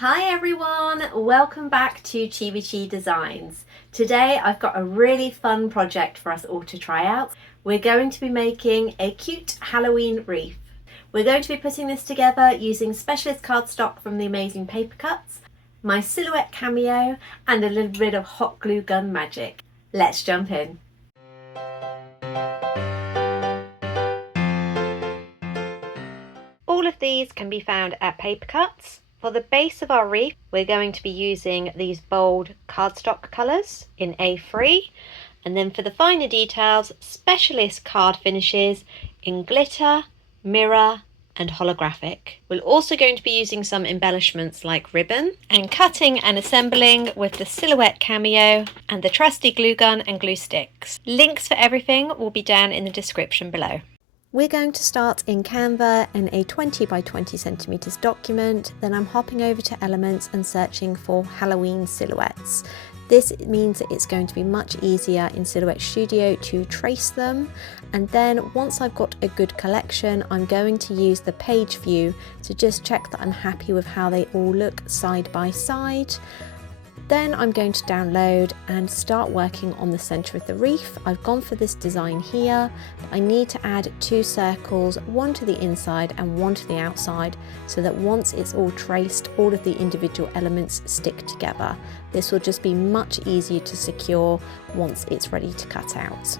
Hi everyone, welcome back to Chibi Designs. Today I've got a really fun project for us all to try out. We're going to be making a cute Halloween wreath. We're going to be putting this together using specialist cardstock from the amazing PaperCutz, my Silhouette Cameo and a little bit of hot glue gun magic. Let's jump in. All of these can be found at PaperCutz. For the base of our wreath, we're going to be using these bold cardstock colours in A3. And then for the finer details, specialist card finishes in glitter, mirror and holographic. We're also going to be using some embellishments like ribbon and cutting and assembling with the Silhouette Cameo and the trusty glue gun and glue sticks. Links for everything will be down in the description below. We're going to start in Canva in a 20 by 20 centimeters document, then I'm hopping over to Elements and searching for Halloween silhouettes. This means that it's going to be much easier in Silhouette Studio to trace them, and then once I've got a good collection, I'm going to use the page view to just check that I'm happy with how they all look side by side. Then I'm going to download and start working on the centre of the wreath. I've gone for this design here, but I need to add two circles, one to the inside and one to the outside, so that once it's all traced, all of the individual elements stick together. This will just be much easier to secure once it's ready to cut out.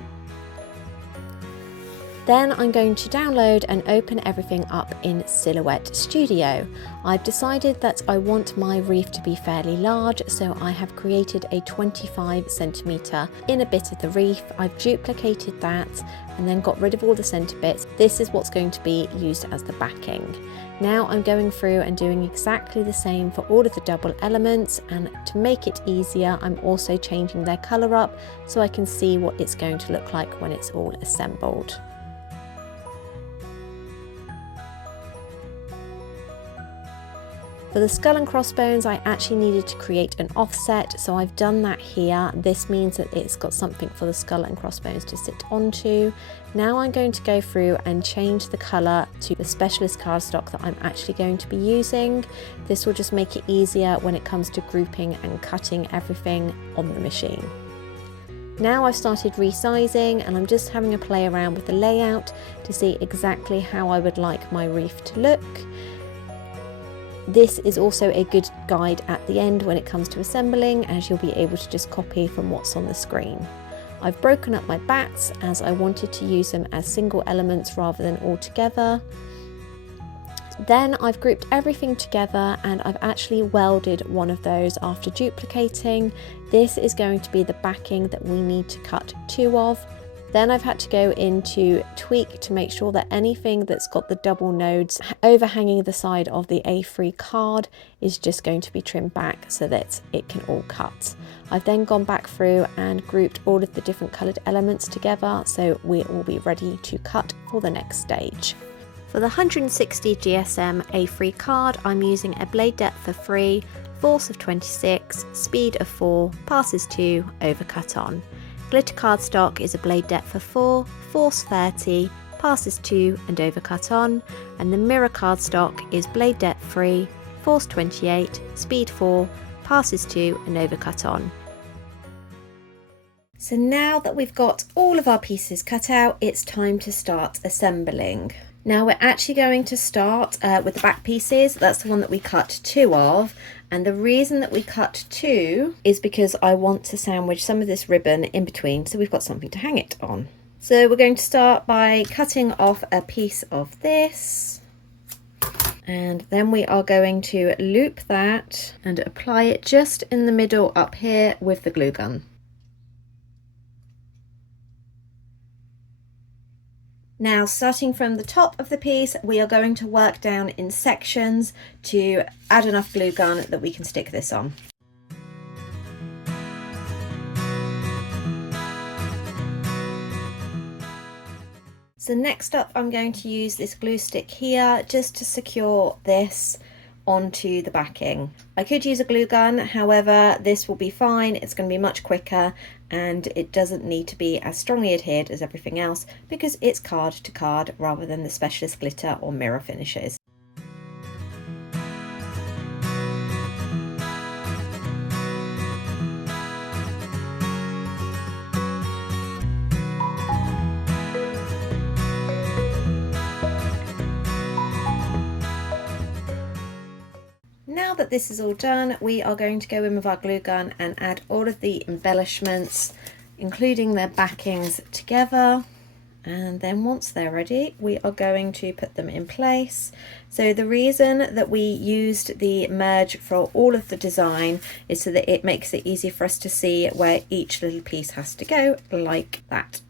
Then I'm going to download and open everything up in Silhouette Studio. I've decided that I want my wreath to be fairly large, so I have created a 25 centimeter inner bit of the wreath. I've duplicated that and then got rid of all the center bits. This is what's going to be used as the backing. Now I'm going through and doing exactly the same for all of the double elements, and to make it easier, I'm also changing their color up so I can see what it's going to look like when it's all assembled. For the skull and crossbones, I actually needed to create an offset, so I've done that here. This means that it's got something for the skull and crossbones to sit onto. Now I'm going to go through and change the colour to the specialist cardstock that I'm actually going to be using. This will just make it easier when it comes to grouping and cutting everything on the machine. Now I've started resizing and I'm just having a play around with the layout to see exactly how I would like my wreath to look. This is also a good guide at the end when it comes to assembling, as you'll be able to just copy from what's on the screen. I've broken up my bats as I wanted to use them as single elements rather than all together. Then I've grouped everything together and I've actually welded one of those after duplicating. This is going to be the backing that we need to cut two of. Then I've had to go into tweak to make sure that anything that's got the double nodes overhanging the side of the A3 card is just going to be trimmed back so that it can all cut. I've then gone back through and grouped all of the different coloured elements together so we will be ready to cut for the next stage. For the 160 GSM A3 card, I'm using a blade depth of 3, force of 26, speed of 4, passes 2, overcut on. Glitter cardstock is a blade depth of 4, force 30, passes 2 and overcut on, and the mirror cardstock is blade depth 3, force 28, speed 4, passes 2 and overcut on. So now that we've got all of our pieces cut out, it's time to start assembling. Now we're actually going to start with the back pieces. That's the one that we cut two of. And the reason that we cut two is because I want to sandwich some of this ribbon in between so we've got something to hang it on. So we're going to start by cutting off a piece of this. And then we are going to loop that and apply it just in the middle up here with the glue gun. Now, starting from the top of the piece, we are going to work down in sections to add enough glue gun that we can stick this on. So next up, I'm going to use this glue stick here just to secure this onto the backing. I could use a glue gun, however this will be fine. It's going to be much quicker and it doesn't need to be as strongly adhered as everything else because it's card to card rather than the specialist glitter or mirror finishes. Now that this is all done, we are going to go in with our glue gun and add all of the embellishments, including their backings, together. And then once they're ready, we are going to put them in place. So the reason that we used the merge for all of the design is so that it makes it easy for us to see where each little piece has to go, like that.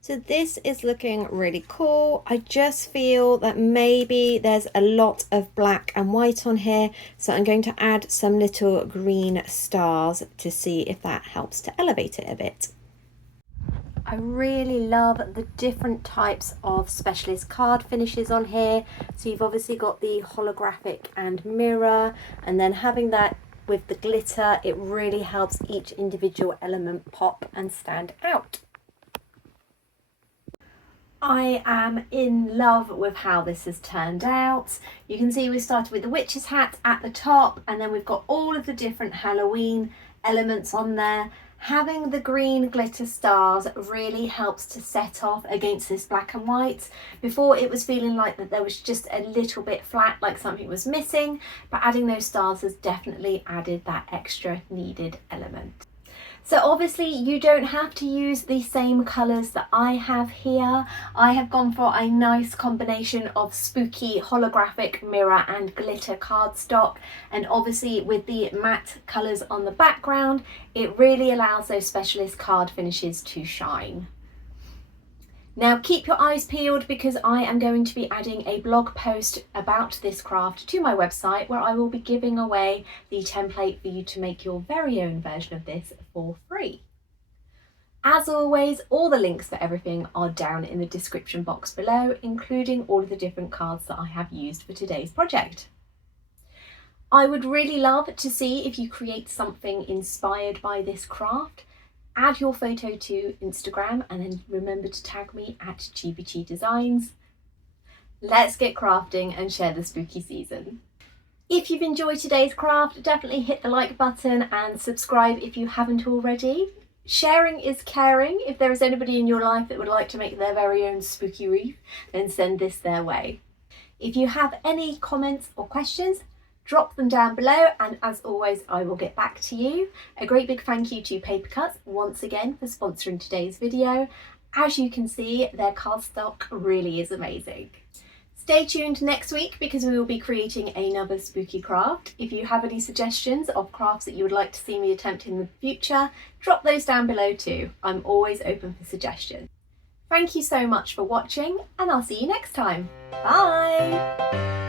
So this is looking really cool. I just feel that maybe there's a lot of black and white on here, so I'm going to add some little green stars to see if that helps to elevate it a bit. I really love the different types of specialist card finishes on here. So you've obviously got the holographic and mirror, and then having that with the glitter, it really helps each individual element pop and stand out. I am in love with how this has turned out. You can see we started with the witch's hat at the top, and then we've got all of the different Halloween elements on there. Having the green glitter stars really helps to set off against this black and white. Before, it was feeling like that there was just a little bit flat, like something was missing, but adding those stars has definitely added that extra needed element. So obviously you don't have to use the same colours that I have here. I have gone for a nice combination of spooky holographic mirror and glitter cardstock, and obviously with the matte colours on the background, it really allows those specialist card finishes to shine. Now keep your eyes peeled, because I am going to be adding a blog post about this craft to my website, where I will be giving away the template for you to make your very own version of this for free. As always, all the links for everything are down in the description box below, including all of the different cards that I have used for today's project. I would really love to see if you create something inspired by this craft. Add your photo to Instagram and then remember to tag me at Chibi Designs. Let's get crafting and share the spooky season. If you've enjoyed today's craft, definitely hit the like button and subscribe if you haven't already. Sharing is caring. If there is anybody in your life that would like to make their very own spooky wreath, then send this their way. If you have any comments or questions, drop them down below, and as always, I will get back to you. A great big thank you to PaperCutz once again for sponsoring today's video. As you can see, their cardstock really is amazing. Stay tuned next week, because we will be creating another spooky craft. If you have any suggestions of crafts that you would like to see me attempt in the future, drop those down below too. I'm always open for suggestions. Thank you so much for watching, and I'll see you next time. Bye!